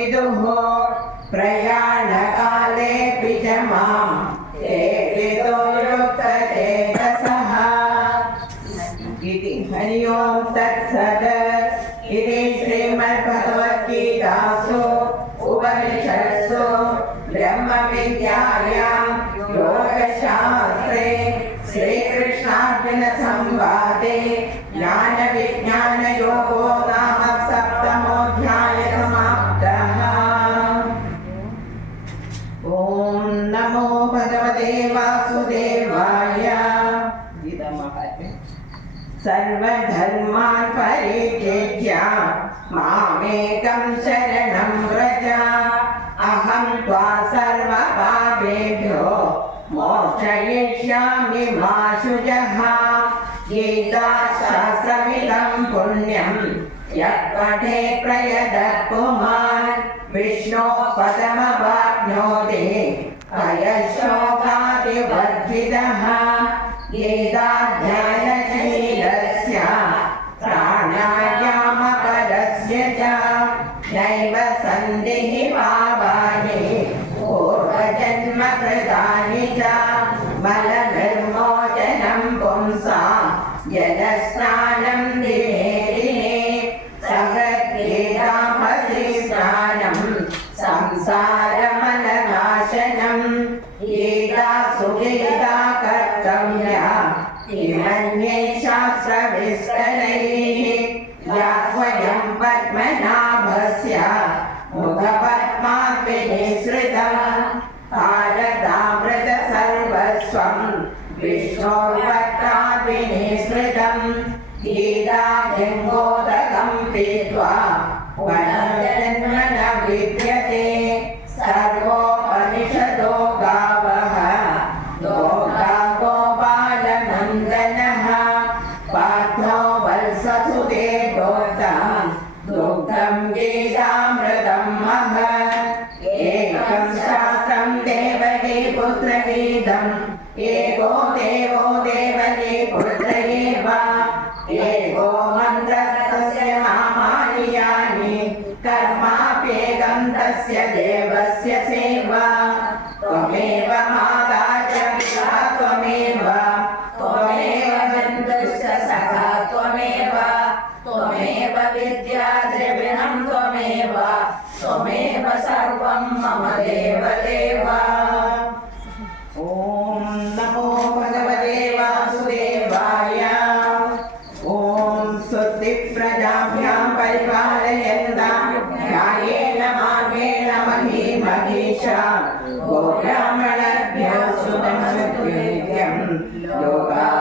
विदुः प्रयाणकालेऽपि च मां ते विदो युक्तचेतसः इति हरि ओं तत्सत् इति श्रीमद्भगवद्गीतासु उपनिषत्सु ब्रह्मविद्यायां योगशास्त्रे श्रीकृष्णार्जुनसंवादे ज्ञानविज्ञानयोगो नाम सप्तमोऽध्यायः समाप्तः। ॐ नमो भगवते वासुदेवाय। सर्वधर्मान् परित्यज्य मामेकं शरणं व्रज अहं त्वा सर्वपापेभ्यो मोक्षयिष्यामि मा शुचः। गीताशास्त्रमिदं पुण्यं यः पठेत् प्रयतः पुमान् विष्णोः पदमवाप्नोति भयशोकादिवर्जितः। गीताध्यायशीलस्य प्राणायामपरस्य च नैव सन्धिः पापानि पूर्वजन्मकृतानि च मलनिर्मोचनं पुंसां जलस्नानं दिने दिने सगद्गीतामसि स्नानं संसारमलनाशनं। गीता सुगीता कर्तव्या इमन्ये शास्त्रविस्तरैः या स्वयं पद्मनाभस्य मुखपद्मात् विनिसृता भारतामृतसर्वस्वं विष्णोर्वक्त्रात् विनिसृतं। गीतालिङ्गोदकं पीत्वा पुनर्जन्म न विद्यते। सर्वोपनिषदो गावः दोग्धा गोपालनन्दनः पार्थो वत्ससुते प्रोक्तं दुग्धं गीतामृतं महत्। एकं शास्त्रं देवकी पुत्रगीतम् एको देवो देवकी पुत्र एव एको मन्त्रस्तस्य नामानि यानि कर्माप्येकं तस्य देवस्य सेवा। त्वमेव माता च पिता त्वमेव त्वमेव बन्धुश्च सखा त्वमेव त्वमेव विद्या द्रविणं त्वमेव त्वमेव सर्वं मम देवदेव। ॐ नमो भगवते वासुदेवाय। ॐ सुप्तिप्रजाभ्यां परिपालयन्तां न्यायेन मार्गेण महीमहीषा गोब्राह्मणभ्यो शुभमस्तु नित्यं लोकाः